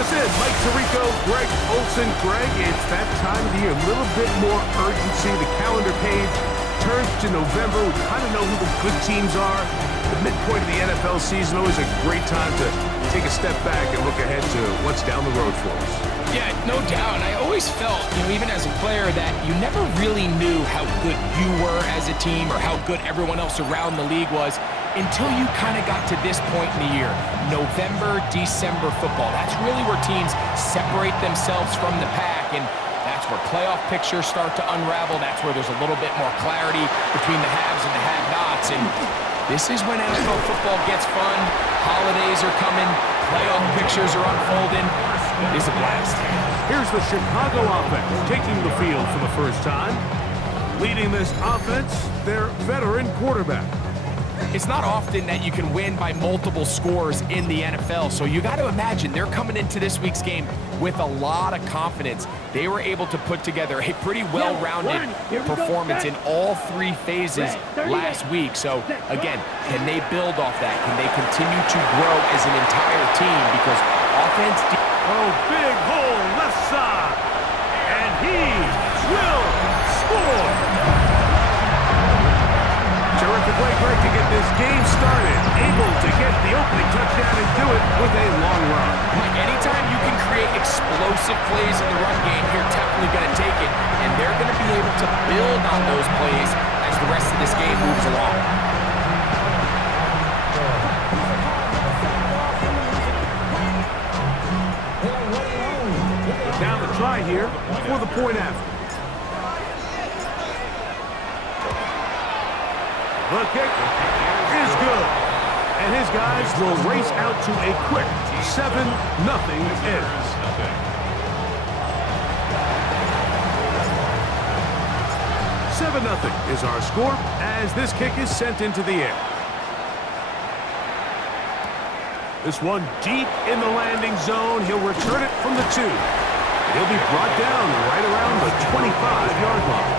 us in. Mike Tirico, Greg Olson. Greg, it's that time of the year. A little bit more urgency. The calendar page turns to November. We kind of know who the good teams are. The midpoint of the NFL season, always a great time to take a step back and look ahead to what's down the road for us. Yeah, no doubt. And I always felt, even as a player, that you never really knew how good you were as a team or how good everyone else around the league was until you kind of got to this point in the year. November, December football. That's really where teams separate themselves from the pack, and that's where playoff pictures start to unravel. That's where there's a little bit more clarity between the haves and the have-nots. And this is when NFL football gets fun. Holidays are coming. Playoff pictures are unfolding. It is a blast. Here's the Chicago offense taking the field for the first time. Leading this offense, their veteran quarterback. It's not often that you can win by multiple scores in the NFL, so you got to imagine they're coming into this week's game with a lot of confidence. They were able to put together a pretty well-rounded performance in all three phases last week. So, again, can they build off that? Can they continue to grow as an entire team? Because offense... Oh, big hole left side. And he will score. Terrific way, Greg, to get this game started. Able to get the opening touchdown and do it with a long run. Mike, anytime you can create explosive plays in the run game, you're definitely going to take it. And they're going to be able to build on those plays as the rest of this game moves along. Now the try here for the point after. The kick is good. And his guys will race out to a quick 7-0 ends. 7-0 is our score as this kick is sent into the air. This one deep in the landing zone. He'll return it from the 2. He'll be brought down right around the 25-yard line.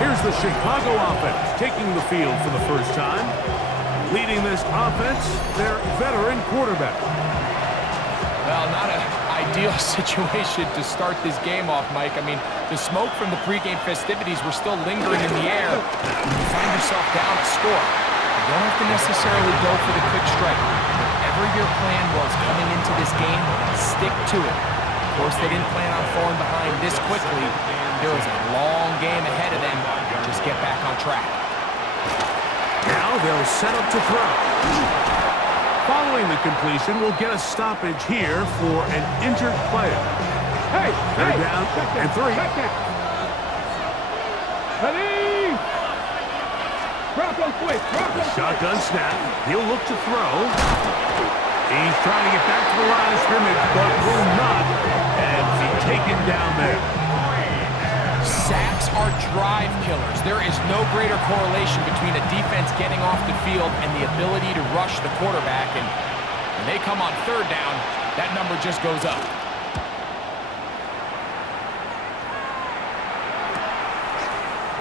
Here's the Chicago offense taking the field for the first time. Leading this offense, their veteran quarterback. Well, not an ideal situation to start this game off, Mike. I mean, the smoke from the pregame festivities were still lingering in the air. You find yourself down a score. You don't have to necessarily go for the quick strike. Whatever your plan was coming into this game, stick to it. Of course, they didn't plan on falling behind this quickly. There was a long game ahead of them. Just get back on track. Now they'll set up to throw. Following the completion, we'll get a stoppage here for an injured player. Third down and 3. Ready? Bronco quick. Shotgun snap. He'll look to throw. He's trying to get back to the line of scrimmage, but will not. And he's taken down there. Sacks are drive killers. There is no greater correlation between a defense getting off the field and the ability to rush the quarterback. And when they come on third down, that number just goes up.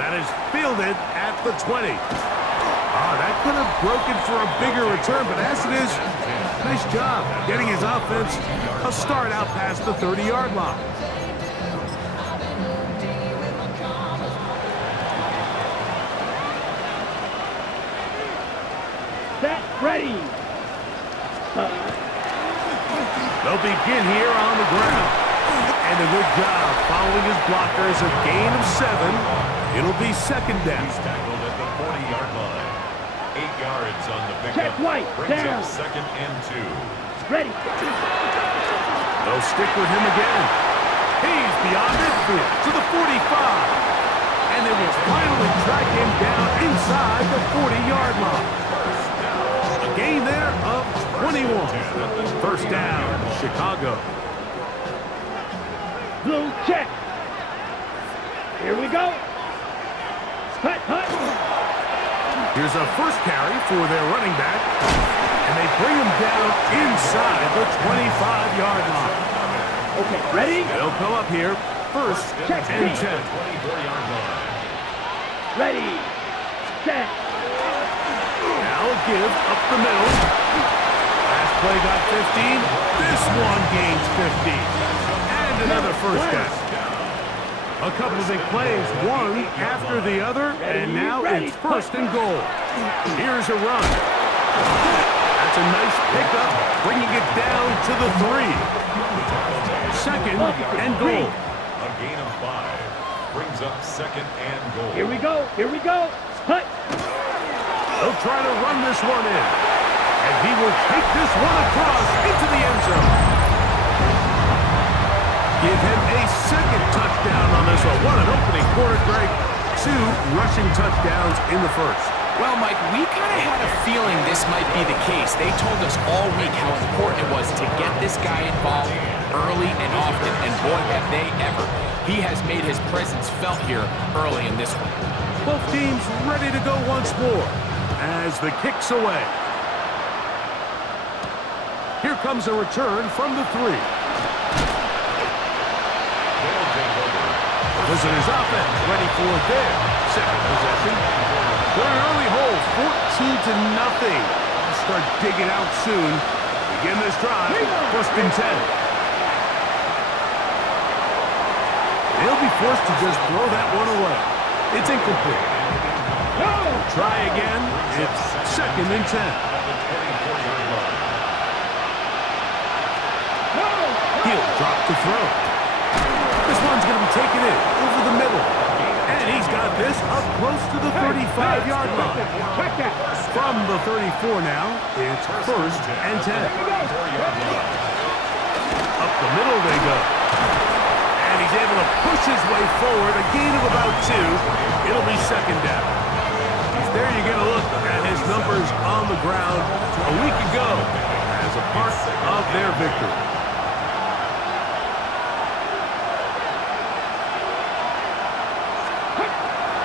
That is fielded at the 20. That could have broken for a bigger return, but as it is, nice job getting his offense a start out past the 30-yard line. Set, ready. They'll begin here on the ground. And a good job following his blockers. A gain of 7. It'll be second down. He's tackled at the 40-yard line. 8 yards on the pickup. Check white, brings down. up second and 2. Ready. They'll stick with him again. He's beyond midfield to the 45. And they will finally track him down inside the 40-yard line. A gain there of 21. First down, Chicago. Blue check. Here we go. Hut, hut. Here's a first carry for their running back. And they bring him down inside the 25-yard line. Okay, ready? They'll come up here. First Check and speed. 10. 24-yard line. Ready. Set. Now a give up the middle. Last play got 15. This one gains 15. And another first down. A couple of big plays, one after the other, and now it's first and goal. Here's a run. That's a nice pickup, bringing it down to the 3. Second and goal. A gain of 5 brings up second and goal. Here we go. Here we go. Hut. They'll try to run this one in. And he will take this one across into the end zone. Give him a second touchdown on this one. What an opening quarter, Greg. 2 rushing touchdowns in the first. Well, Mike, we kind of had a feeling this might be the case. They told us all week how important it was to get this guy involved early and often, and boy, have they ever. He has made his presence felt here early in this one. Both teams ready to go once more as the kick's away. Here comes a return from the 3. The visitors' offense ready for their second possession. They're an early hole, 14-0. Start digging out soon. Begin this drive, first and 10. They'll be forced to just throw that one away. It's incomplete. Try again. It's second and 10. He'll drop to throw. This one's going to be taken in over the middle. And he's got this up close to the 35-yard line. From the 34 now, it's first and 10. Up the middle they go. And he's able to push his way forward, a gain of about 2. It'll be second down. There you get a look at his numbers on the ground a week ago as a part of their victory.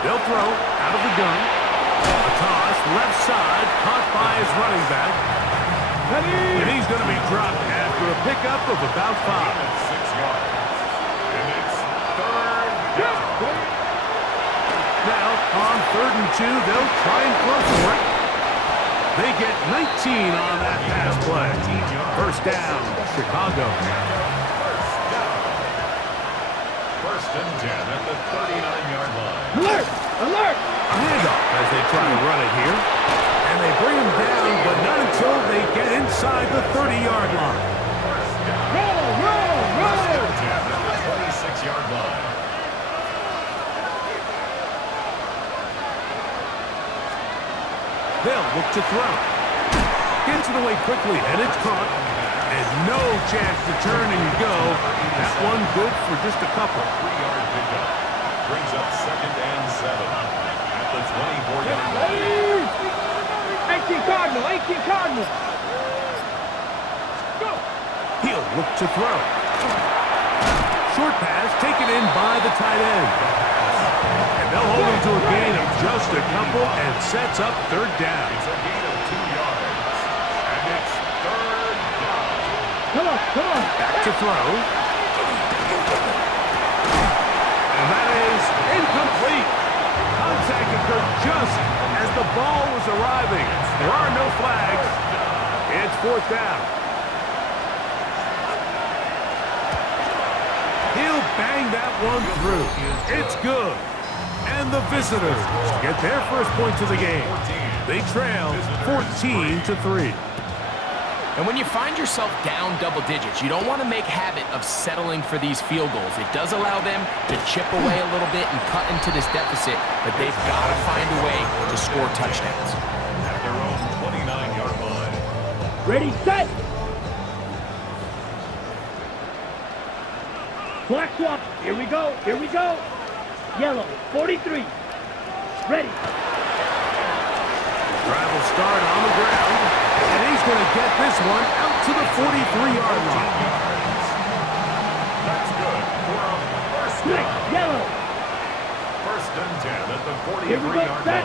They'll throw out of the gun. A toss, left side, caught by his running back. And he's going to be dropped after a pickup of about 5. 6 yards. And it's third down. Now, on 3rd and 2, they'll try and throw for it. They get 19 on that pass play. First down, Chicago. First and 10 at the 39-yard line. Alert! Alert! A handoff as they try to run it here. And they bring him down, but not until they get inside the 30-yard line. Roll! First and 10 at the 26-yard line. They'll look to throw. Gets it away quickly, and it's caught. And no chance to turn and go. That one good for just a couple. 3-yard pickup. Brings up second and 7 at the 24-yard line. 18 Cardinal! 18 Cardinal! Go! He'll look to throw. Short pass taken in by the tight end. And they'll hold him to a gain of just a couple and sets up third down. It's a gain of 2 yards. And it's third down. Come on, come on! Back to throw. And that is incomplete. Contact occurred just as the ball was arriving. There are no flags. It's fourth down. He'll bang that one through. It's good. And the visitors get their first points of the game. They trail 14-3. And when you find yourself down double digits, you don't want to make habit of settling for these field goals. It does allow them to chip away a little bit and cut into this deficit, but they've got to find a way to score touchdowns. At their own 29-yard line. Ready, set! Black swap. Here we go. Here we go. Yellow, 43. Ready. Drive will start on the ground, and he's going to get this one out to the 43-yard line. That's good for a first Quick, down. yellow. First and 10 at the Here we go, 43-yard set.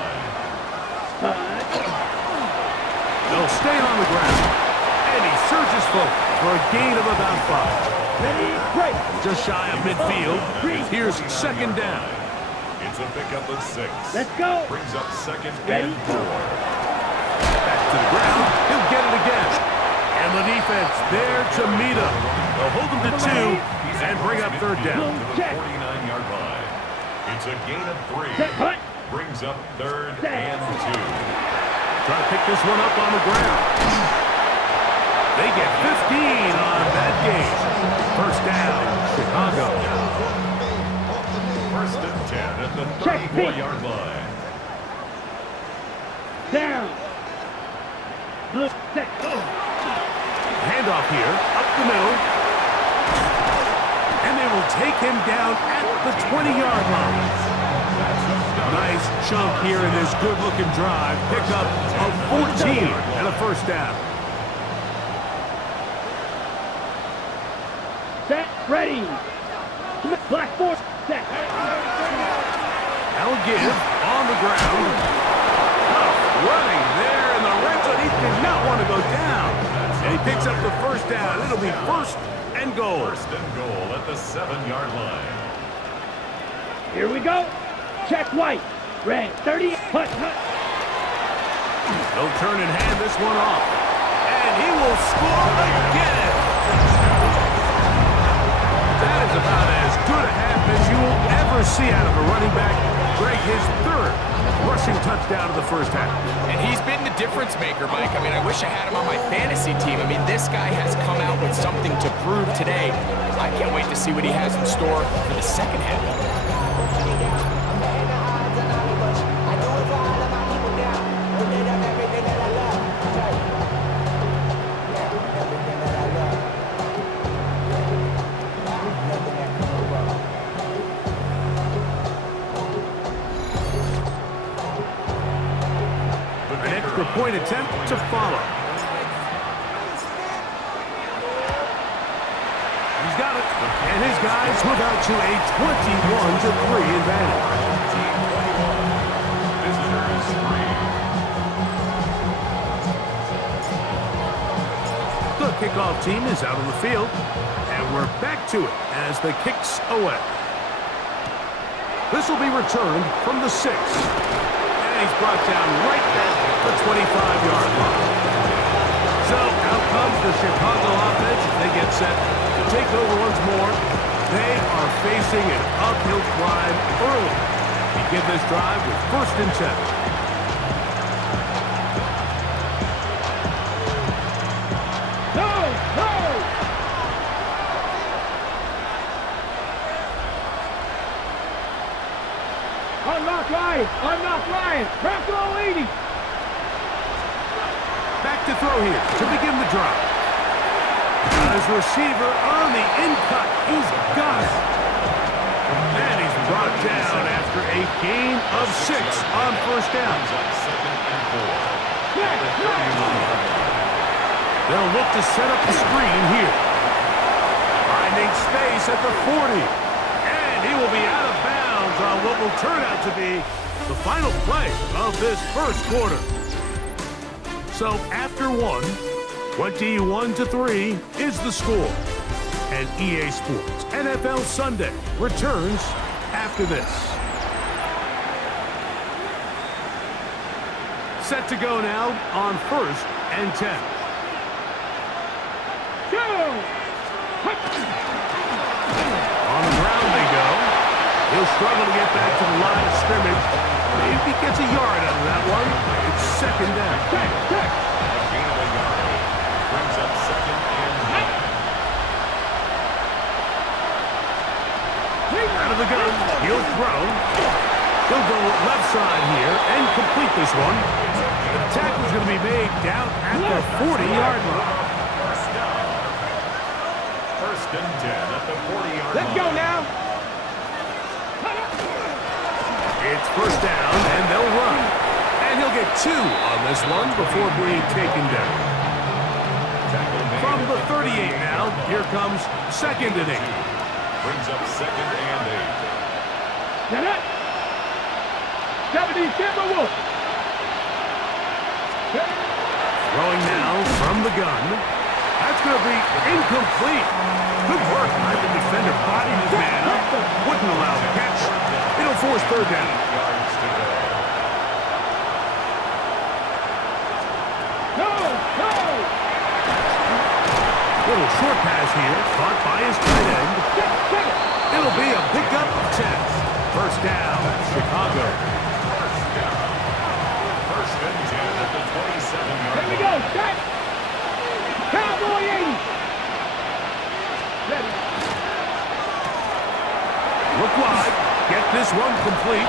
line. They'll stay on the ground, and he surges forward for a gain of about 5. Ready, break. Just shy of midfield. Here's second down. It's a pickup of 6. Let's go. Brings up second Ready? and 4. Back to the ground. He'll get it again. And And the defense there to meet him. They'll hold him to 2 and bring up third down. To the 49-yard line. It's a gain of 3. Brings up third and 2. Try to pick this one up on the ground. They get 15 on that game. First down, Chicago. First and 10 at the 34-yard line. Down. Look, set, go. Handoff here, up the middle. And they will take him down at the 20-yard line. Nice chunk here in this good-looking drive. Pick up of 14 and a first down. Set, ready. Blackboard, set. Now give on the ground. Running there in the red zone. He did not want to go down. And he picks up the first down. It'll be first and goal. First and goal at the 7-yard line. Here we go. Check white. Red, 30. Hut, hut. They'll turn and hand this one off. And he will score again. That is about as good a half as you will ever see out of a running back. Greg, his third rushing touchdown of the first half. And he's been the difference maker, Mike. I mean, I wish I had him on my fantasy team. I mean, this guy has come out with something to prove today. I can't wait to see what he has in store for the second half. Point attempt to follow. He's got it. And his guys move out to a 21-3 advantage. Visitors 3. The kickoff team is out on the field. And we're back to it as the kicks away. This will be returned from the 6. And he's brought down right back the 25-yard line. So out comes the Chicago offense. They get set to take over once more. They are facing an uphill climb early. Begin this drive with first and 10. No, no. Unlock Ryan. Unlock Ryan. Bronco 80. Back to throw here to begin the drive. His receiver on the in-cut. He's got it. And he's brought down after a gain of 6 on first down. Second and 4. They'll look to set up the screen here. Finding space at the 40. And he will be out of bounds on what will turn out to be the final play of this first quarter. So after 1, 21-3 is the score. And EA Sports NFL Sunday returns after this. Set to go now on first and 10. Go. On the ground they go. He'll struggle to get back to the line of scrimmage. Maybe he gets a yard out of that one. It's second down. Check, check. Gain of a yard. Brings up second and 9. Out of the gun. He'll throw. He'll go left side here and complete this one. The tackle's going to be made down at the 40-yard line. First and 10 at the 40-yard line. Let's go now. It's first down, and they'll run. And he'll get 2 on this one before being taken down. From the 38 now, here comes second and 8. Brings up second and 8. Set up. 70 Timberwolves. Throwing now from the gun. That's going to be incomplete. Good work by the defender. Bodied his man up. Wouldn't allow the catch. It'll force third down. Yards to go. No, no. Little short pass here, caught by his tight end. It'll be a pickup of 10. First down, Chicago. First and 10 at the 27-yard Here we line. go, set. Cowboy 80. Ready. Look wide, get this one complete.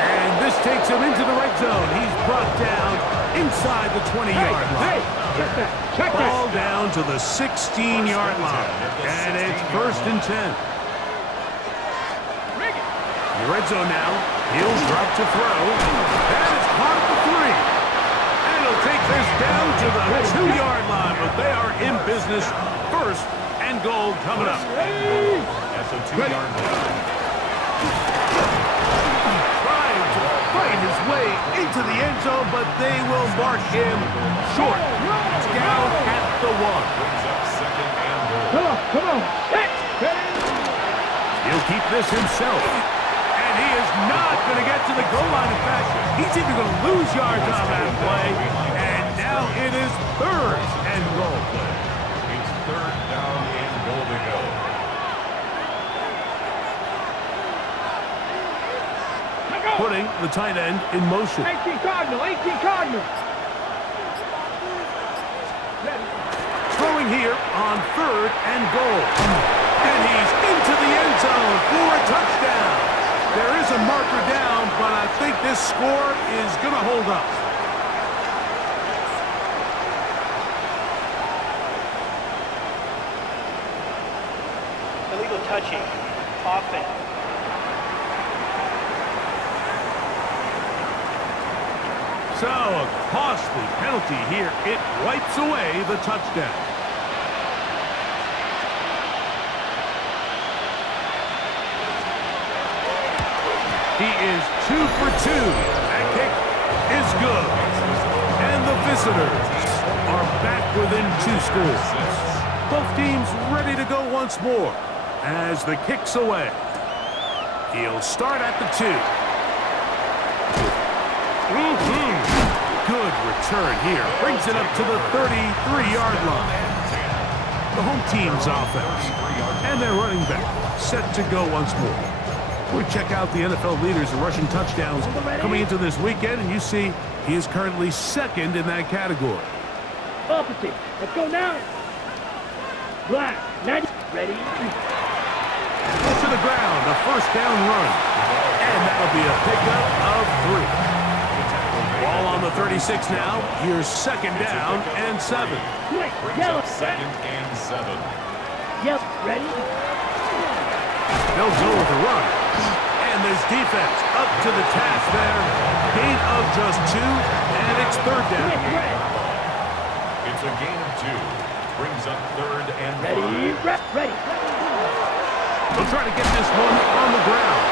And this takes him into the red zone. He's brought down inside the 20-yard line. Hey, check that. Check Ball that. down to the 16-yard line. And it's first and 10. In the red zone now. He'll drop to throw. That is caught at the 3. And he'll take this down to the 2-yard line. But they are in business. First and goal coming up. At the 2-yard line. Trying to fight his way into the end zone, but they will mark him short. Down at the 1. Brings up second and goal. Come on. Set. Ready. He'll keep this himself. And he is not going to get to the goal line. In fact, he's even going to lose yards on that play. And now it is third and goal. It's third down and goal to go. Putting the tight end in motion. 18 Cardinal. 18 Cardinal. Ready. Throwing here on third and goal. And he's into the end zone for a touchdown. There is a marker down, but I think this score is going to hold up. Illegal touching. Offense. So, a costly penalty here. It wipes away the touchdown. He is 2 for 2. That kick is good. And the visitors are back within 2 scores. Both teams ready to go once more as the kick's away. He'll start at the 2. Good return here. Brings it up to the 33-yard line. The home team's offense. And their running back set to go once more. We check out the NFL leaders in rushing touchdowns coming into this weekend, and you see he is currently second in that category. Opposite. Let's go now. Black. Ready. To the ground, a first down run. And that'll be a pickup of 3. Ball on the 36 now. Here's second down and 7. Quick. Brings Yellow. up second and 7. Yep. Ready. They'll go with the run. And this defense up to the task there. Gain of just 2, and it's third down. It's a gain of 2. Brings up third and Ready. 5. Ready. They'll try to get this one on the ground.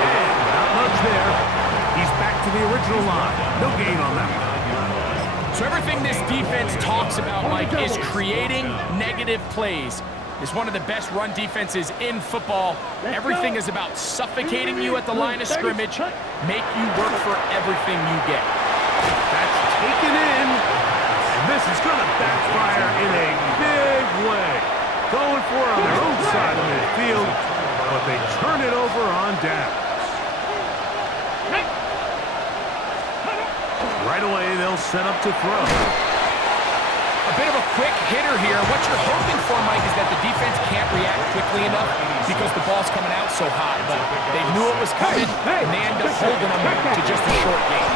And not much there. He's back to the original line. No gain on that one. So everything this defense talks about, Mike, is creating negative plays. It's one of the best run defenses in football. Everything is about suffocating you at the line of scrimmage, make you work for everything you get. That's taken in. And this is going to backfire in a big way. Going for it on their own side of midfield, but they turn it over on downs. Right away, they'll set up to throw. A bit of a quick hitter here. What you're hoping for, Mike, is that the defense can't react quickly enough because the ball's coming out so hot. But they knew it was coming, and they end up holding them to just a short game.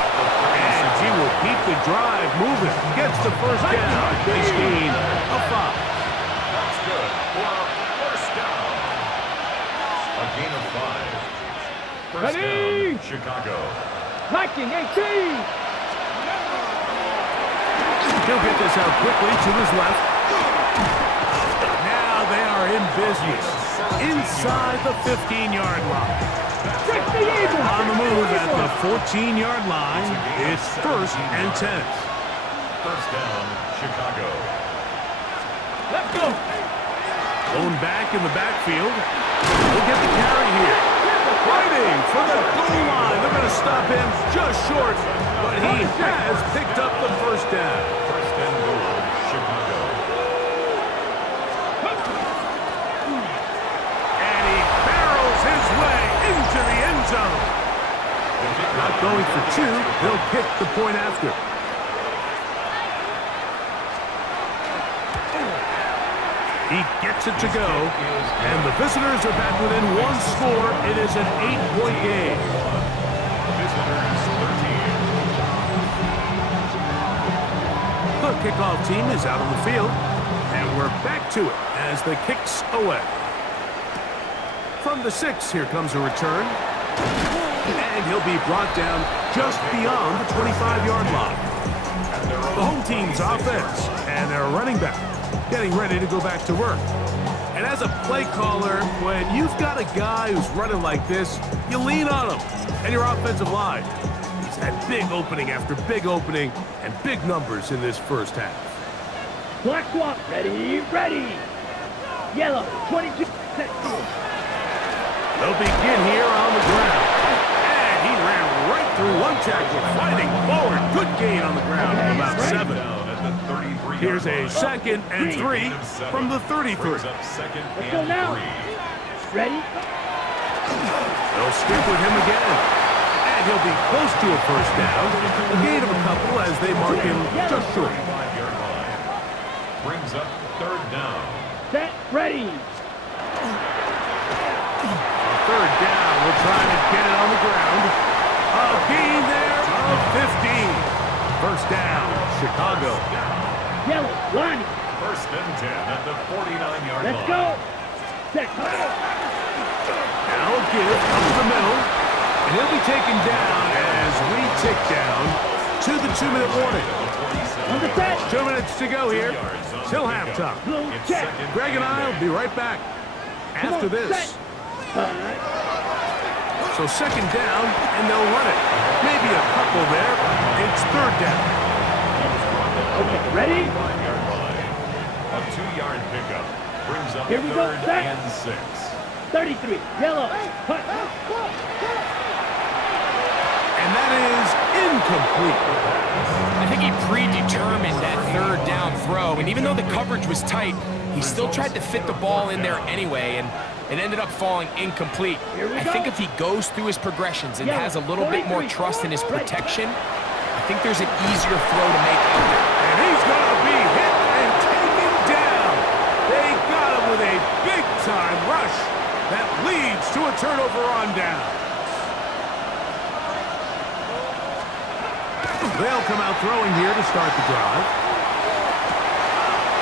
And he will keep the drive moving. Gets the first down. Nice gain of 5. That's good for a first down. A gain of 5. First down, Chicago. Liking 18. He'll get this out quickly to his left. Now they are in business. Inside the 15-yard line. On the move at the 14-yard line. It's first and 10. First down, Chicago. Let's go. Going back in the backfield. He'll get the carry here. Fighting for the goal line. They're going to stop him just short, but he has picked up the first down. First and goal, Chicago. Going for two, he'll kick the point after. He gets it to go, and the visitors are back within one score. It is an 8-point game. Visitors 13. The kickoff team is out on the field, and we're back to it as the kicks away. From the 6, here comes a return, and he'll be brought down just beyond the 25-yard line. The home team's offense and their running back getting ready to go back to work. And as a play caller, when you've got a guy who's running like this, you lean on him and your offensive line. He's had big opening after big opening and big numbers in this first half. Black swap. Ready, ready. Yellow, 22. Set. They'll begin here on the ground. And he ran right through one tackle, fighting forward. Good gain on the ground of about 7. Here's a 2nd and 3 from the 33. Let's go now. Ready? They'll stick with him again. And he'll be close to a first down. A gain of a couple as they mark him just short. Brings up 3rd down. Set. Ready. Third down, we're trying to get it on the ground. A gain there of 15. First down, Chicago. Yellow, line. 1st and 10 at the 49-yard line. Let's go. Set. Now a give up the middle. And he'll be taken down as we tick down to the 2-minute warning. On the set. 2 minutes to go here. Till halftime. Blue check. Greg and I will be right back after this. So 2nd down, and they'll run it. Maybe a couple there. It's 3rd down. Okay, ready? A 2-yard pickup brings up Here we go, 3rd set. and 6. 33, yellow. Cut. And that is incomplete. I think he predetermined that 3rd down throw, and even though the coverage was tight, he still tried to fit the ball in there anyway, and it ended up falling incomplete. I think if he goes through his progressions and has a little bit more trust in his protection, I think there's an easier throw to make out there. And he's going to be hit and taken down. They got him with a big-time rush that leads to a turnover on down. They'll come out throwing here to start the drive.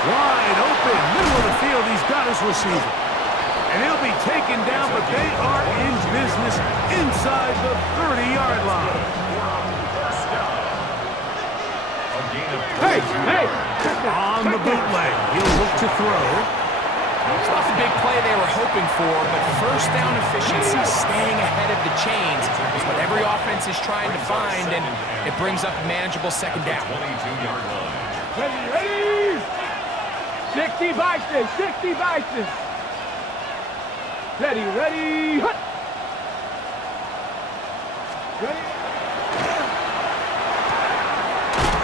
Wide open, middle of the field, he's got his receiver. And he'll be taken down, but they are in business inside the 30-yard line. Hey! On the bootleg, he'll look to throw. It's not the big play they were hoping for, but first down efficiency, staying ahead of the chains, is what every offense is trying to find, and it brings up a manageable 2nd down. 22-yard line. Ready! 60 Bison! 60 Bison! Ready! Hut! Ready?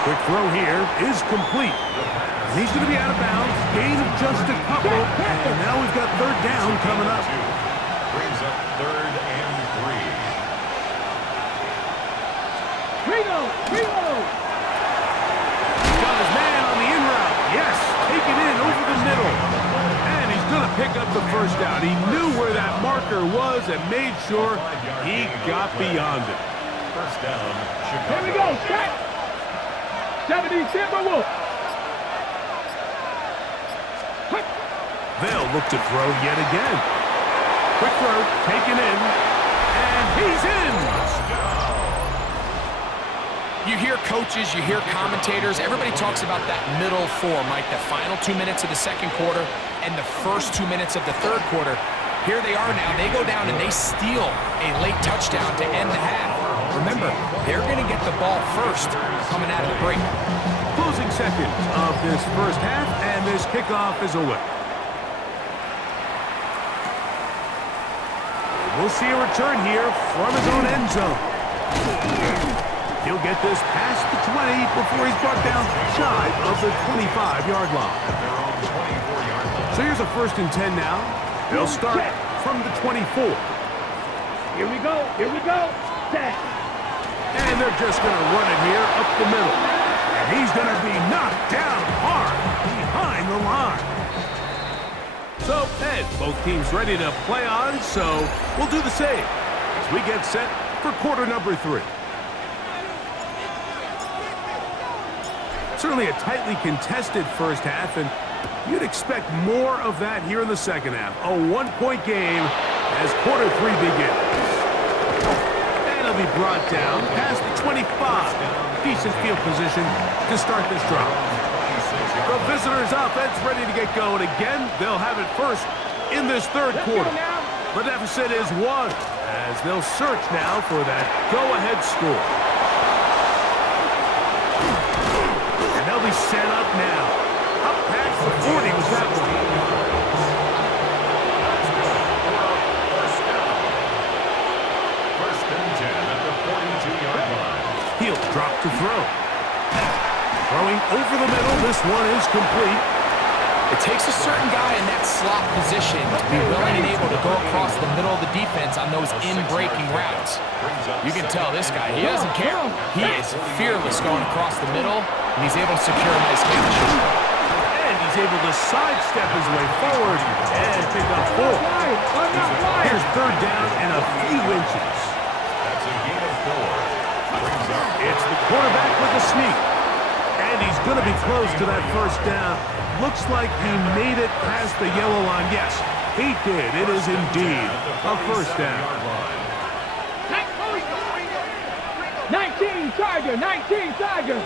Quick throw here is complete. And he's going to be out of bounds. Gain of just a couple. And now we've got 3rd down coming up. Brings up 3rd and 3. Ringo! Got his man on the in route. Yes, take it in over the middle. And he's going to pick up the first down. He knew where that marker was and made sure he got beyond it. First down, Chicago. Here we go! Set! 70 Timberwolves! They'll look to throw yet again. Quick throw, taken in, and he's in! You hear coaches, you hear commentators, everybody talks about that middle form, like the final 2 minutes of the 2nd quarter and the first 2 minutes of the 3rd quarter. Here they are now. They go down and they steal a late touchdown to end the half. Remember, they're going to get the ball first coming out of the break. Closing seconds of this first half, and this kickoff is away. We'll see a return here from his own end zone. He'll get this past the 20 before he's brought down shy of the 25-yard line. So here's a 1st and 10 now. They'll start from the 24. Here we go! Set! And they're just going to run it here up the middle. And he's going to be knocked down hard behind the line. So, Ed, both teams ready to play on, so we'll do the same as we get set for quarter number 3. Certainly a tightly contested first half, and you'd expect more of that here in the second half. A one-point game as quarter 3 begins. And it'll be brought down past the 25. Decent field position to start this drive. The visitors' offense ready to get going again. They'll have it first in this third quarter. The deficit is 1 as they'll search now for that go-ahead score. And they'll be set up now. Up past the 40 with that one. First and 10 at the 42-yard line. He'll drop to throw. Throwing over the middle, this one is complete. It takes a certain guy in that slot position to be willing and able to go across the middle of the defense on those in-breaking routes. You can tell this guy, he doesn't care. He is fearless going across the middle, and he's able to secure a nice catch. And he's able to sidestep his way forward and pick up 4. Here's third down and a few inches. That's a gain of 4. Brings up. It's the quarterback with a sneak. And he's going to be close to that first down. Looks like he made it past the yellow line. Yes, he did. It is indeed a first down. 19 Charger, 19 Charger.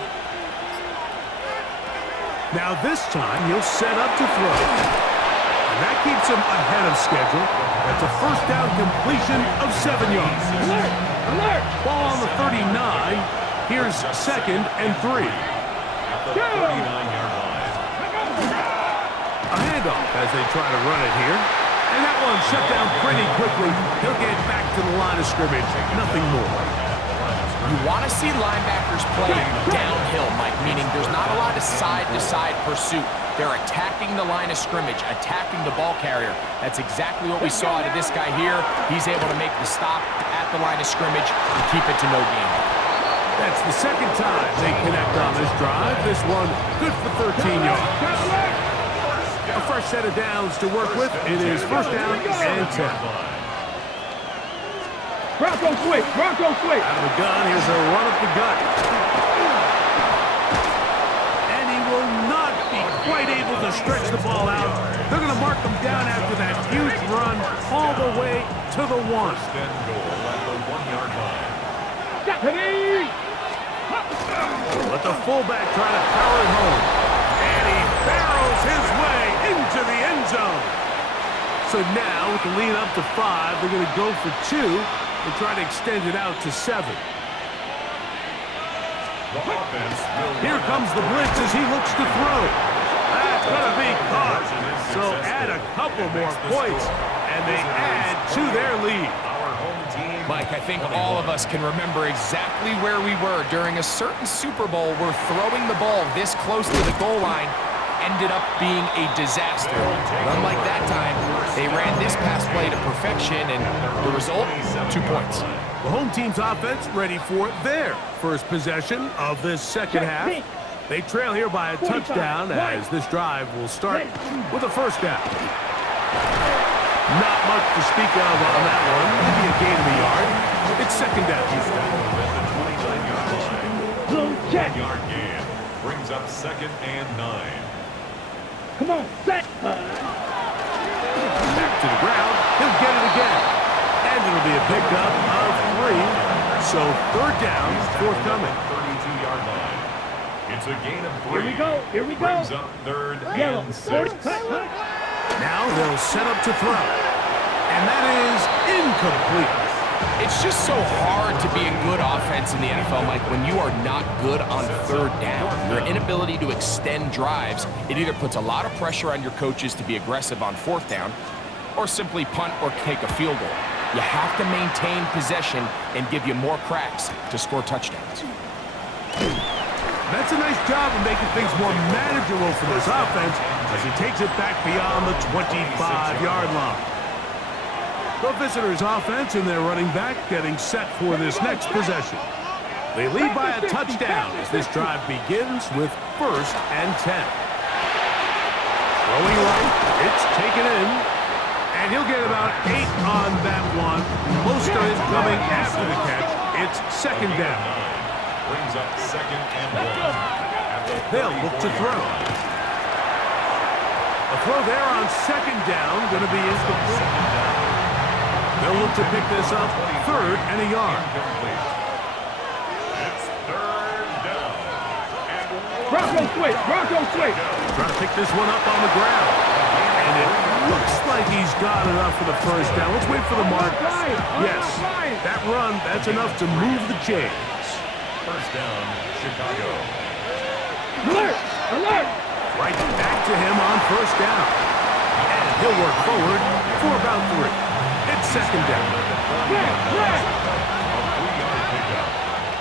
Now this time he'll set up to throw. And that keeps him ahead of schedule. That's a first down completion of 7 yards. Alert, alert. Ball on the 39. Here's second and 3. The 39-yard line. A handoff as they try to run it here. And that one shut down pretty quickly. He'll get back to the line of scrimmage. Nothing more. You want to see linebackers play downhill, Mike, meaning there's not a lot of side-to-side pursuit. They're attacking the line of scrimmage, attacking the ball carrier. That's exactly what we saw out of this guy here. He's able to make the stop at the line of scrimmage and keep it to no gain. That's the second time they connect on this drive. This one good for 13 yards. A fresh set of downs to work with. It is first down and 10. Bronco switch, Bronco switch. Out of the gun, here's a run up the gut. And he will not be quite able to stretch the ball out. They're going to mark him down after that huge run all the way to the 1. First and goal at the 1-yard line. Let the fullback try to power it home. And he barrels his way into the end zone. So now, with the lead up to 5, they're going to go for 2 and try to extend it out to 7. The offense will Here comes the blitz as he looks to throw. That's going to be caught. So add a couple more points, and they add to their lead. our home team. Mike, I think all of us can remember exactly where we were during a certain Super Bowl where throwing the ball this close to the goal line ended up being a disaster. But unlike that time, they ran this pass play to perfection, and the result, 2 points. The home team's offense ready for their first possession of this second half. They trail here by a touchdown as this drive will start with a first down. Not much to speak of on that one. Maybe a gain of a yard. It's second down. At the 29-yard line. Blue check. 1-yard gain brings up second and 9. Come on, set. Back to the ground. He'll get it again. And it'll be a pickup of 3. So third down, forthcoming. 32-yard line. It's a gain of 3. Here we go, here we go. Brings up third Yellow, and 40. 6. Now they'll set up to throw. And that is incomplete. It's just so hard to be a good offense in the NFL, Mike, when you are not good on third down. Your inability to extend drives, it either puts a lot of pressure on your coaches to be aggressive on fourth down or simply punt or take a field goal. You have to maintain possession and give you more cracks to score touchdowns. That's a nice job of making things more manageable for this offense as he takes it back beyond the 25-yard line. The visitors' offense and their running back getting set for this next possession. They lead by a touchdown as this drive begins with 1st and 10. Throwing right, it's taken in, and he'll get about 8 on that one. Most of it coming after the catch. It's 2nd down. Brings up 2nd and 1. They'll look to throw. A throw there on 2nd down, going to be incomplete. They'll look to pick this up 3rd and a yard. It's 3rd down. Bronco switch, Bronco switch. Trying to pick this one up on the ground. And it looks like he's got enough for the 1st down. Let's wait for the mark. Yes, that run, that's enough to move the chains. 1st down, Chicago. Alert! Alert! Right back to him on 1st down. And he'll work forward for about 3. It's 2nd down. Flag! Flag! A 3-yard pickup.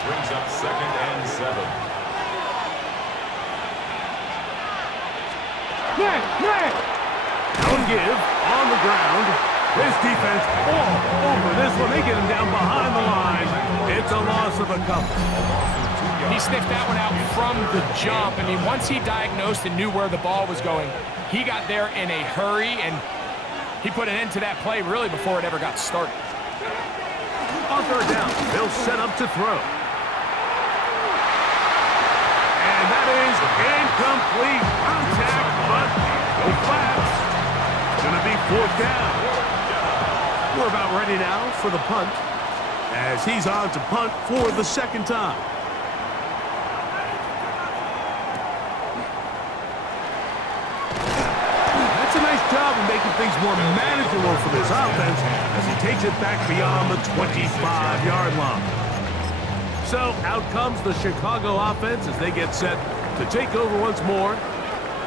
Brings up 2nd and 7. Flag! Flag! Don't give on the ground. This defense all over this one. They get him down behind the line. It's a loss of a couple. He sniffed that one out from the jump. I mean, once he diagnosed and knew where the ball was going, he got there in a hurry, and he put an end to that play really before it ever got started. On 3rd down, they'll set up to throw. And that is incomplete. Contact, but no flags. It's going to be 4th down. We're about ready now for the punt, as he's on to punt for the 2nd time. Job of making things more manageable for this offense as he takes it back beyond the 25-yard line. So out comes the Chicago offense as they get set to take over once more.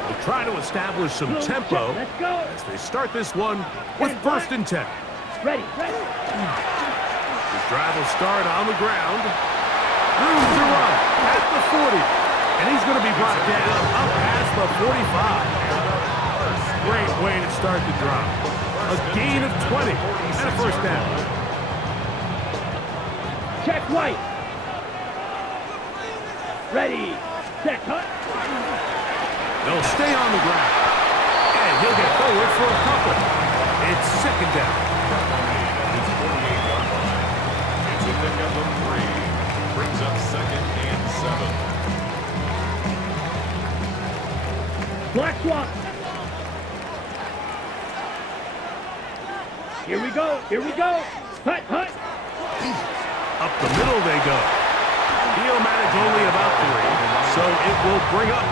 They'll try to establish some tempo as they start this one with 1st and 10. Ready, ready. This drive will start on the ground. Room to run at the 40. And he's going to be brought down up past the 45. Great way to start the drive. A gain of 20 and a 1st down. Check right. Ready. Set cut. They'll stay on the ground. And he'll get forward for a couple. It's 2nd down. It's 48-yard line. It's a pickup of 3. Brings up 2nd and 7. Black swap. Here we go. Here we go. Hut, hut. Up the middle they go. He'll manage only about 3, so it will bring up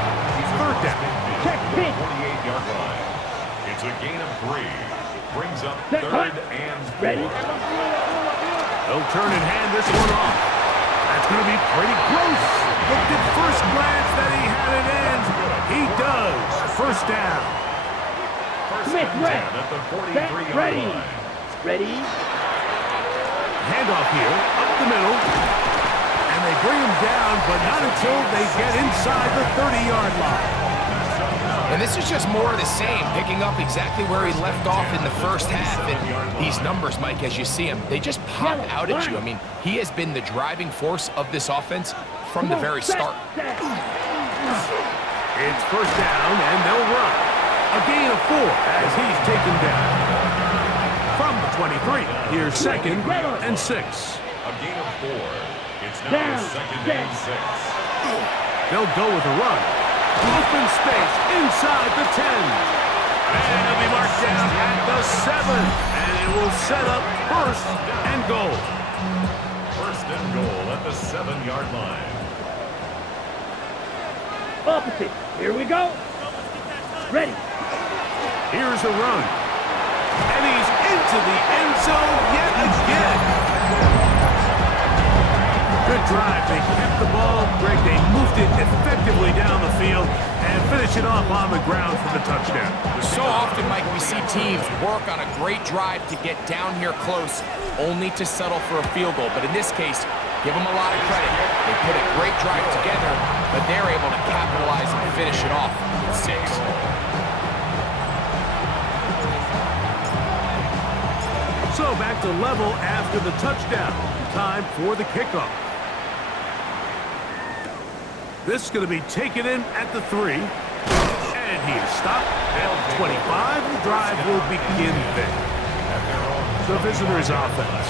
3rd down. Check pitch. 48-yard line. It's a gain of 3. Brings up Set 3rd cut. and 4. Ready. They'll turn and hand this one off. That's going to be pretty close. Looked at first glance that he had it in. He does. 1st down. Smith, red. At the Set, 43-yard ready. line. Ready. Handoff here, up the middle. And they bring him down, but not until they get inside the 30-yard line. And this is just more of the same, picking up exactly where he left off in the 1st half. And these numbers, Mike, as you see them, they just pop out at you. I mean, he has been the driving force of this offense from the very start. It's 1st down, and they'll run. A gain of 4 as he's taken down. From the 23, here's 2nd and 6. A gain of 4. It's now Down, 2nd and 6. They'll go with a run. Open space inside the 10. And he'll be marked down at the 7. And it will set up 1st and goal. 1st and goal at the 7-yard line. Opposite. Here we go. Ready. Here's a run. And he's into the end zone yet again. Good drive. They kept the ball. Greg, they moved it effectively down the field and finish it off on the ground for the touchdown. So often, Mike, we see teams work on a great drive to get down here close, only to settle for a field goal. But in this case, give them a lot of credit. They put a great drive together, but they're able to capitalize and finish it off with 6. So back to level after the touchdown. Time for the kickoff. This is going to be taken in at the 3. And he is stopped at 25. The drive will begin there. The visitors' offense.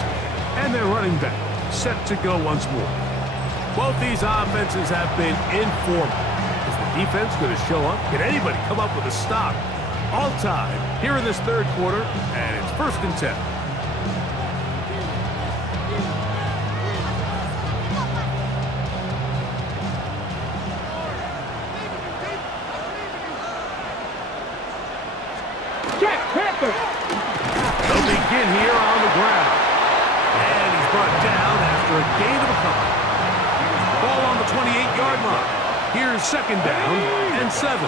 And their running back set to go once more. Both these offenses have been informal. Is the defense going to show up? Can anybody come up with a stop? All tied here in this third quarter, and it's 1st and 10. Jack Panther. They'll begin here on the ground. And he's brought down after a gain of a couple. Ball on the 28-yard line. Here's 2nd down and 7.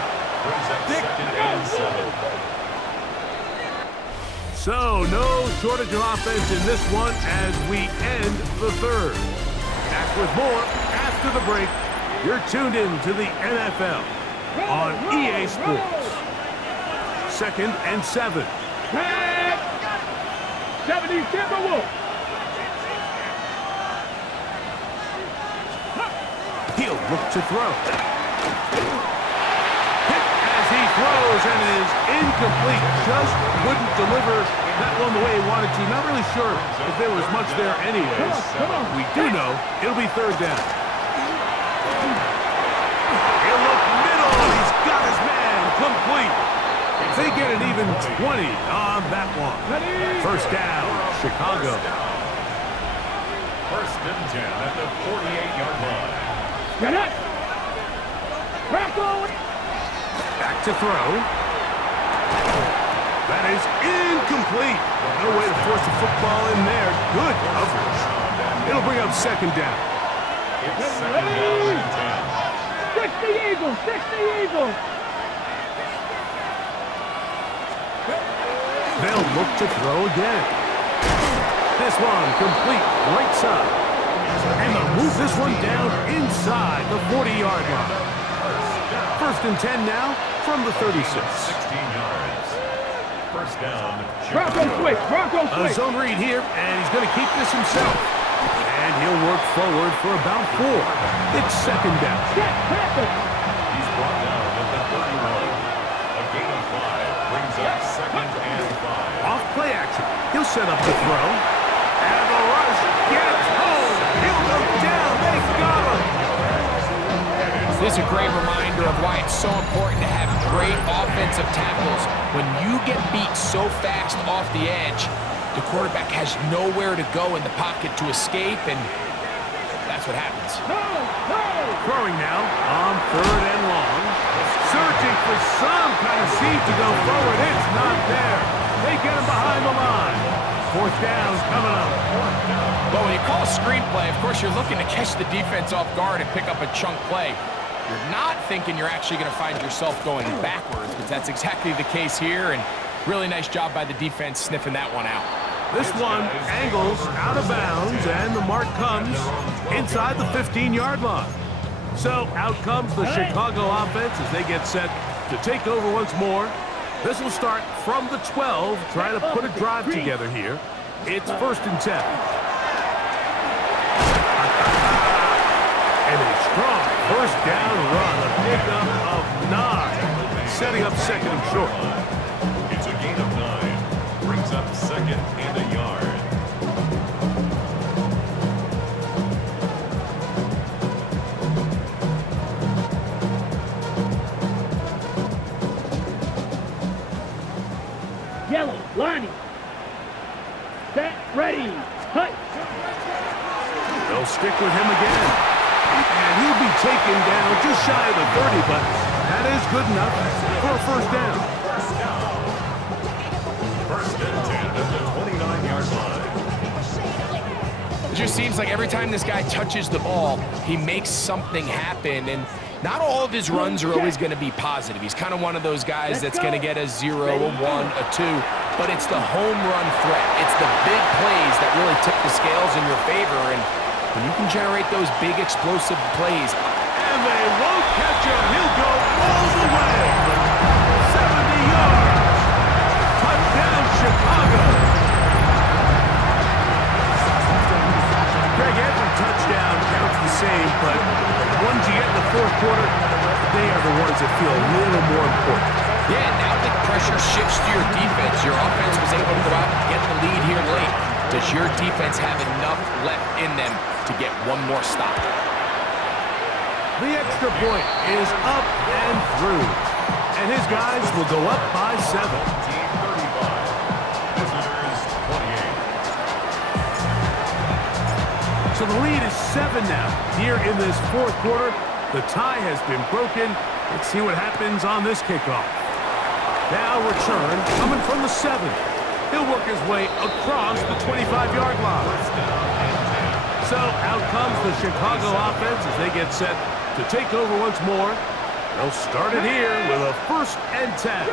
So, no shortage of offense in this one as we end the third. Back with more after the break. You're tuned in to the NFL on EA Sports. 2nd and 7. 70 Timberwolves. He'll look to throw. Hit as he throws and is incomplete. Just couldn't deliver that one the way he wanted to. Not really sure if there was much there anyways. We do know it'll be 3rd down. He'll look middle. He's got his man complete. They get an even 20 on that one. 1st down, Chicago. 1st and 10 at the 48-yard line. Get it. Back to throw. That is incomplete. No way to force the football in there. Good coverage. It'll bring up 2nd down. It's 2nd down and 10. 60 Eagles. 60 Eagles. They'll look to throw again. This one complete right side. And they'll move this one down inside the 40-yard line. 1st and 10 now from the 36. 16 yards. 1st down. Bronco switch. Bronco A switch. zone read here, and he's going to keep this himself. And he'll work forward for about 4. It's 2nd down. Jack Panther. He's brought down at the 31. A gain of 5 brings up 2nd and 5. Off play action. He'll set up the throw. And the rush gets home. He'll go down. They got him. This is a great reminder of why it's so important to have great offensive tackles. When you get beat so fast off the edge, the quarterback has nowhere to go in the pocket to escape, and that's what happens. Throwing now on 3rd and long. Searching for some kind of seed to go forward. It's not there. They get him behind the line. 4th down coming up. But when you call a screenplay, of course, you're looking to catch the defense off guard and pick up a chunk play. You're not thinking you're actually going to find yourself going backwards, but that's exactly the case here, and really nice job by the defense sniffing that one out. This one angles out of bounds, and the mark comes inside the 15-yard line. So out comes the Chicago offense as they get set to take over once more. This will start from the 12, trying to put a drive together here. It's 1st and 10. And a strong 1st down run, a pickup of 9, setting up 2nd and short. It's a gain of 9. Brings up 2nd and a yard. Yellow. Lonnie. Set. Ready. Hut. They'll stick with him again. And he'll be taken down just shy of the 30, but that is good enough for a 1st down. 1st and 10 at the 29-yard line. It just seems like every time this guy touches the ball, he makes something happen, and not all of his runs are always going to be positive. He's kind of one of those guys that's going to get a 0, a 1, a 2, but it's the home run threat. It's the big plays that really tip the scales in your favor, and when you can generate those big explosive plays. And they won't catch him. He'll go all the way. 70 yards. Touchdown, Chicago. Greg, every touchdown counts the same, but the ones you get in the fourth quarter, they are the ones that feel a little more important. Yeah, now the pressure shifts to your defense. Your offense was able to go out and get the lead here late. Does your defense have enough left in them to get one more stop? The extra point is up and through. And his guys will go up by 7. Team 35. Visitors 28. So the lead is 7 now. Here in this fourth quarter, the tie has been broken. Let's see what happens on this kickoff. Now return coming from the 7. He'll work his way across the 25-yard line. So out comes the Chicago offense as they get set to take over once more. They'll start it here with a 1st and 10.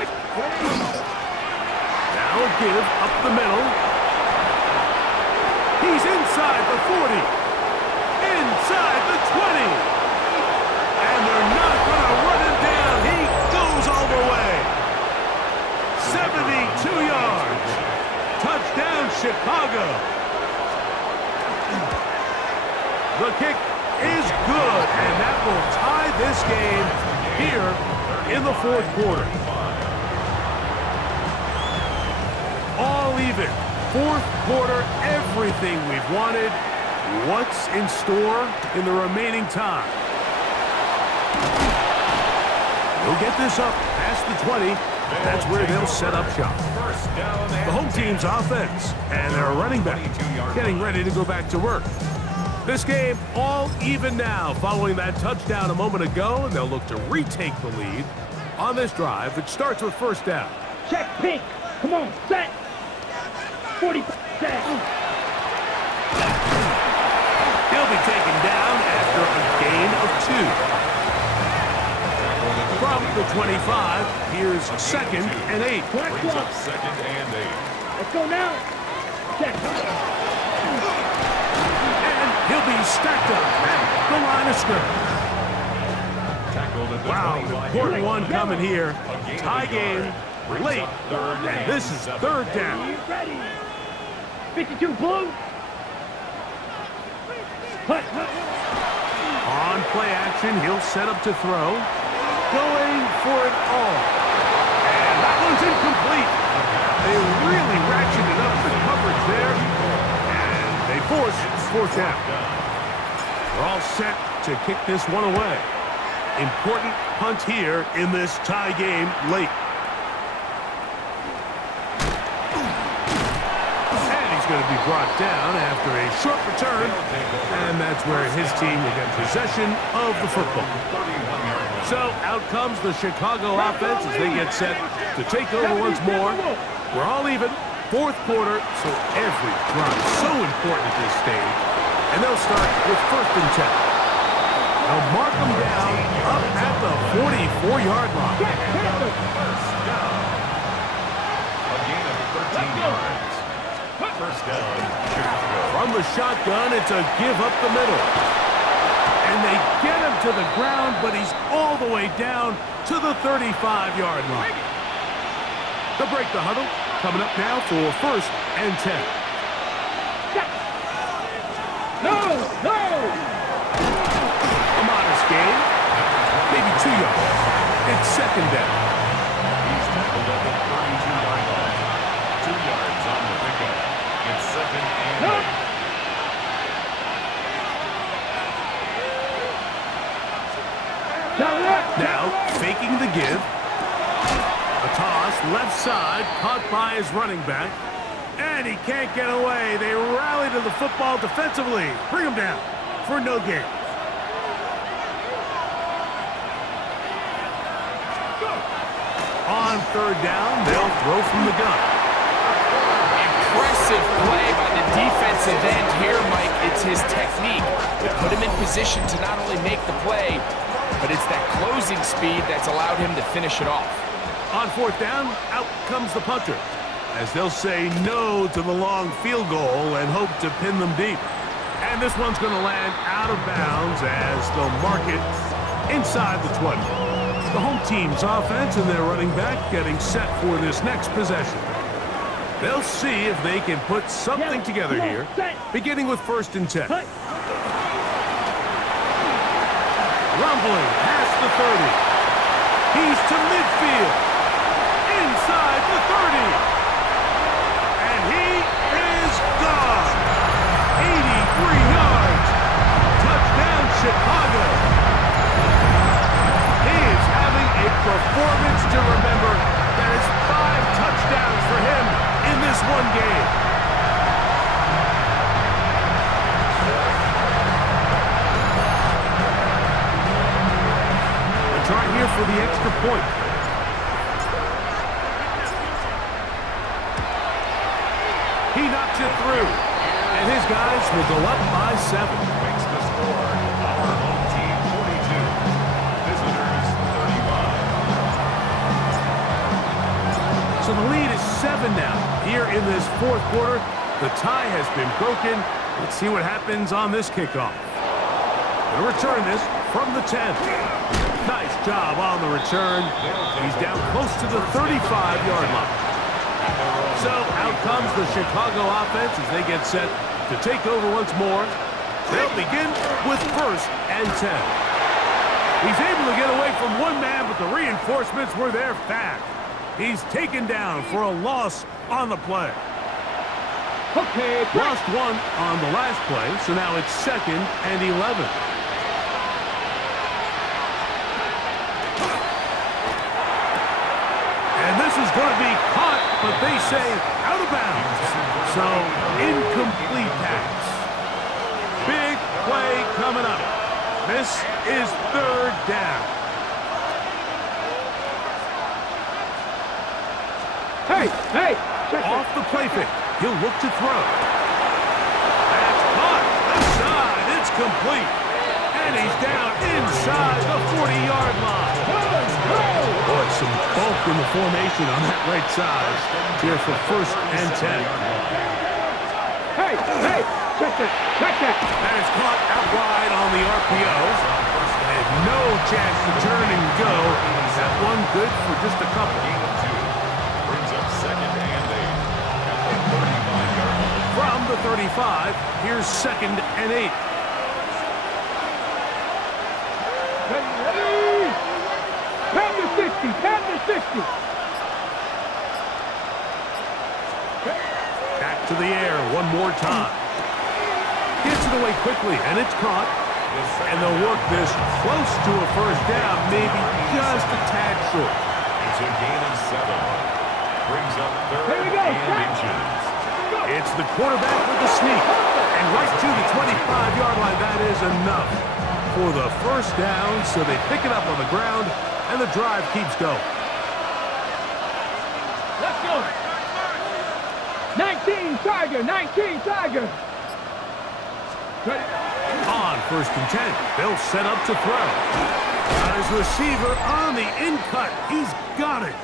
Now a give up the middle. He's inside the 40. Inside the 20. And they're not going to run him down. He goes all the way. 72 yards. Touchdown, Chicago. The kick is good, and that will tie this game here in the fourth quarter. All even. Fourth quarter, everything we've wanted. What's in store in the remaining time? He'll get this up past the 20. That's where they'll set up shop. The home team's offense and their running back getting ready to go back to work. This game all even now following that touchdown a moment ago, and they'll look to retake the lead on this drive that starts with 1st down. Check pink. Come on, set. 40 set. He'll be taken down after a gain of 2. From the 25, here's 2nd and 8. Brings up 2nd and 8. Let's go now. Check. And he'll be stacked up at the line of scrimmage. Tackled at the Wow, 25. important one coming here. Tie game, late, and this is 3rd down. Ready. 52 blue. Hut. On play action, he'll set up to throw. Going for it all. And that one's incomplete. They really ratcheted up the coverage there. And they force 4th down. They're all set to kick this one away. Important punt here in this tie game late. And he's going to be brought down after a short return. And that's where his team will get possession of the football. So out comes the Chicago offense as they get set to take over once more. We're all even. Fourth quarter, so every drive so important at this stage. And they'll start with 1st and 10. They'll mark them down up at the 44-yard line. First down. A gain of 13 yards. First down, Chicago. From the shotgun, it's a give up the middle. And they get him to the ground, but he's all the way down to the 35-yard line. They'll break the huddle. Coming up now for 1st and 10. No. A modest gain. Maybe 2 yards. It's 2nd down. He's tackled at the 32-yard line. 2 yards on the pickup. It's 2nd and 8. Now, faking the give. A toss, left side, caught by his running back. And he can't get away. They rally to the football defensively. Bring him down for no gain. On 3rd down, they'll throw from the gun. Impressive play by the defensive end here, Mike. It's his technique that put him in position to not only make the play, but it's that closing speed that's allowed him to finish it off. On 4th down, out comes the punter, as they'll say no to the long field goal and hope to pin them deep. And this one's going to land out of bounds as they'll mark it inside the 20. The home team's offense and their running back getting set for this next possession. They'll see if they can put something together here, beginning with 1st and 10. rumbling past the 30. He's to midfield. Inside the 30. And he is gone. 83 yards. Touchdown, Chicago. He is having a performance to remember. That is 5 touchdowns for him in this one game. A try here for the extra point. He knocks it through, and his guys will go up by 7. Makes the score our home team 42, visitors 35. So the lead is 7 now. Here in this fourth quarter, the tie has been broken. Let's see what happens on this kickoff. Going to return this from the 10. Nice job on the return. He's down close to the 35-yard line. So out comes the Chicago offense as they get set to take over once more. They'll begin with 1st and 10. He's able to get away from one man, but the reinforcements were there fast. He's taken down for a loss on the play. Okay, Lost 1 on the last play, so now it's 2nd and 11. And this is going to be caught, but they say out of bounds. So, incomplete pass. Big play coming up. This is 3rd down. Hey, check Off the play fake. He'll look to throw. That's caught. Inside. It's complete. And he's down inside the 40-yard line. Boy, some bulk in the formation on that right side. Here for 1st and 10. Hey, check that. That is caught out wide on the RPO. And no chance to turn and go. That one good for just a couple. Brings up 2nd and 8 at the 35-yard line. From the 35, here's 2nd and 8. Ready? Pound the 60. Back to the air one more time. Gets it away quickly, and it's caught. And they'll work this close to a 1st down, maybe just a tad short. It's a gain of 7. Brings up 3rd Here we go, and inches. It's the quarterback with the sneak. And right to the 25-yard line, that is enough for the 1st down. So they pick it up on the ground, and the drive keeps going. Let's go. 19 Tiger. On 1st and 10, they'll set up to throw. Got his receiver on the in-cut. He's got it.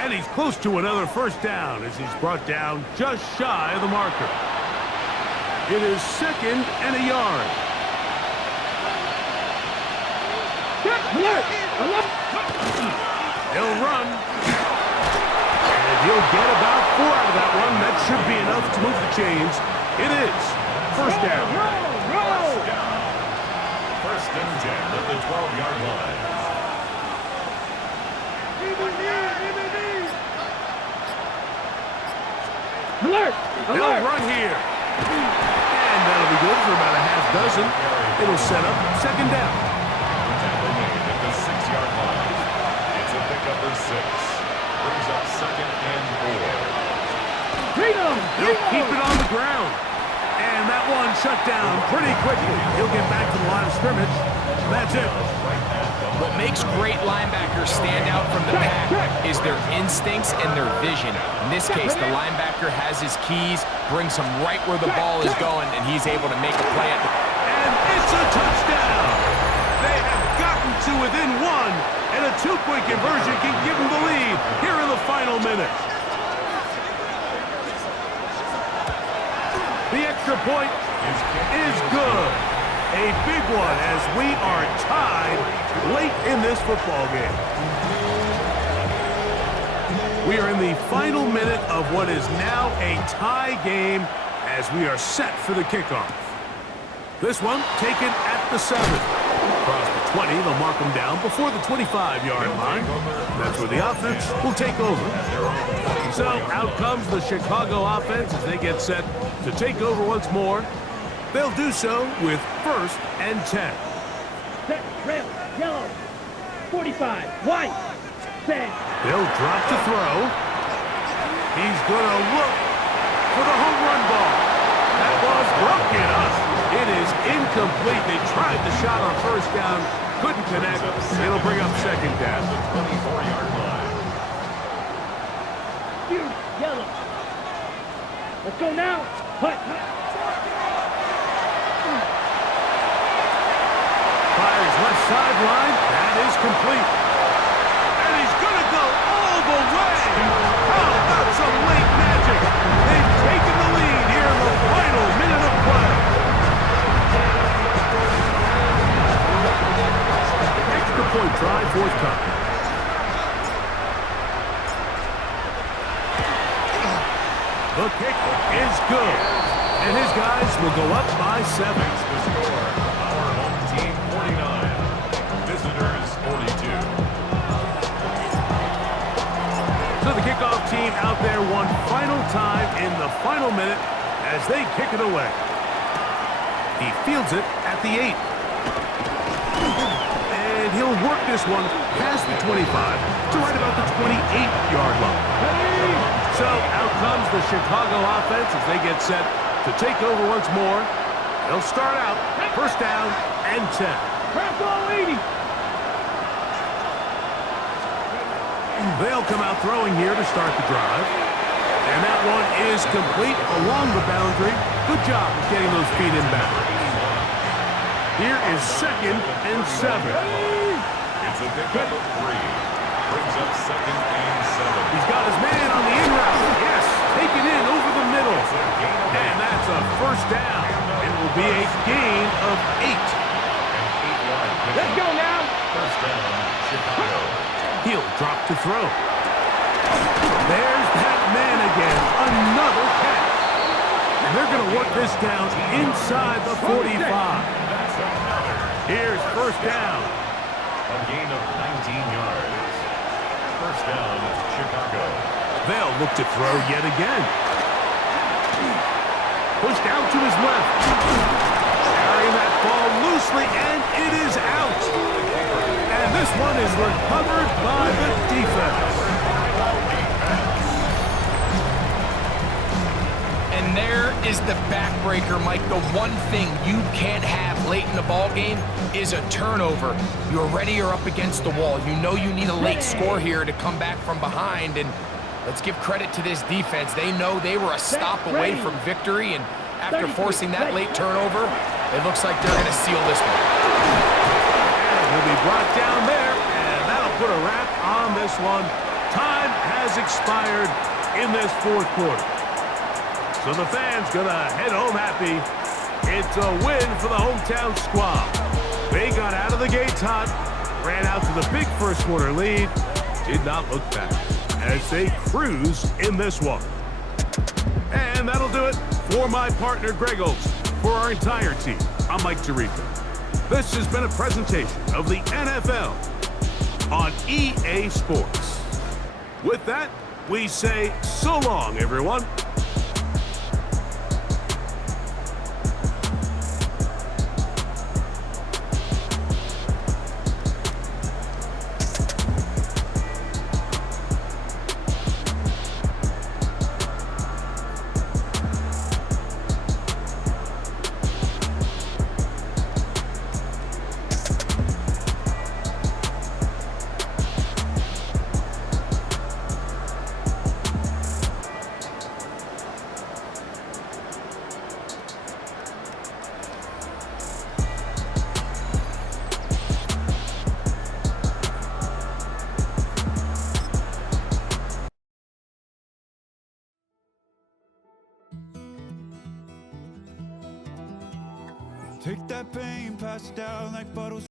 And he's close to another 1st down as he's brought down just shy of the marker. It is 2nd and a yard. He'll run. And he'll get about 4 out of that one. That should be enough to move the chains. It is 1st down. Roll. 1st and 10 at the 12-yard line. Alert! They'll run here. And that'll be good for about a half dozen. It'll set up 2nd down. Tackle made at the 6-yard line. It's a pickup of 6. Brings up 2nd and 4. They'll keep it on the ground. And that one shut down pretty quickly. He'll get back to the line of scrimmage. That's it. What makes great linebackers stand out from the pack is their instincts and their vision. In this case, the linebacker has his keys, brings him right where the ball is going, and he's able to make a play. And it's a touchdown. They have gotten to within 1, and a 2-point conversion can give them the lead here in the final minute. The extra point is good. A big one as we are tied late in this football game. We are in the final minute of what is now a tie game as we are set for the kickoff. This one taken at the 7. Across the 20, they'll mark them down before the 25-yard line. That's where the offense will take over. So out comes the Chicago offense as they get set to take over once more. They'll do so with 1st and 10. Set, red, yellow, 45, white, set. They'll drop to throw. He's going to look for the home run ball. That ball's broken up. It is incomplete. They tried the shot on 1st down, couldn't connect. It'll bring up 2nd down. The 24-yard line. Huge, yellow. Let's go now. Hut, hut. Fires left sideline. That is complete. And he's going to go all the way. How about some late magic? They've taken the lead here in the final minute of play. Extra point try forthcoming. The kick is good. And his guys will go up by 7. The score, our home team 49, visitors 42. So the kickoff team out there one final time in the final minute as they kick it away. He fields it at the 8. And he'll work this one past the 25 to right about the 28-yard line. So out comes the Chicago offense as they get set to take over once more. They'll start out 1st down and 10. Crack ball 80. They'll come out throwing here to start the drive. And that one is complete along the boundary. Good job of getting those feet in back. Here is 2nd and 7. It's a pickup of 3. Brings up 2nd and 7. He's got his man on the in route. Yes, taken in over the middle. And that's a 1st down. It will be a gain of 8. Let's go now. 1st down, Chicago. He'll drop to throw. There's that man again. Another catch. And they're going to work this down inside the 45. Here's 1st down. A gain of 19 yards. 1st down, Chicago. They'll look to throw yet again. Pushed out to his left. Carrying that ball loosely, and it is out. And this one is recovered by the defense. And there is the backbreaker, Mike. The one thing you can't have late in the ball game is a turnover. You're ready or up against the wall. You know you need a late score here to come back from behind. And let's give credit to this defense. They know they were a stop away from victory. And after forcing that late turnover, it looks like they're going to seal this one. He'll be brought down there, and that'll put a wrap on this one. Time has expired in this 4th quarter. So the fans gonna head home happy. It's a win for the hometown squad. They got out of the gates hot, ran out to the big 1st quarter lead, did not look back as they cruise in this one. And that'll do it for my partner Greg Olson. For our entire team, I'm Mike Tirico. This has been a presentation of the NFL on EA Sports. With that, we say so long, everyone. Take that pain, pass it down like bottles.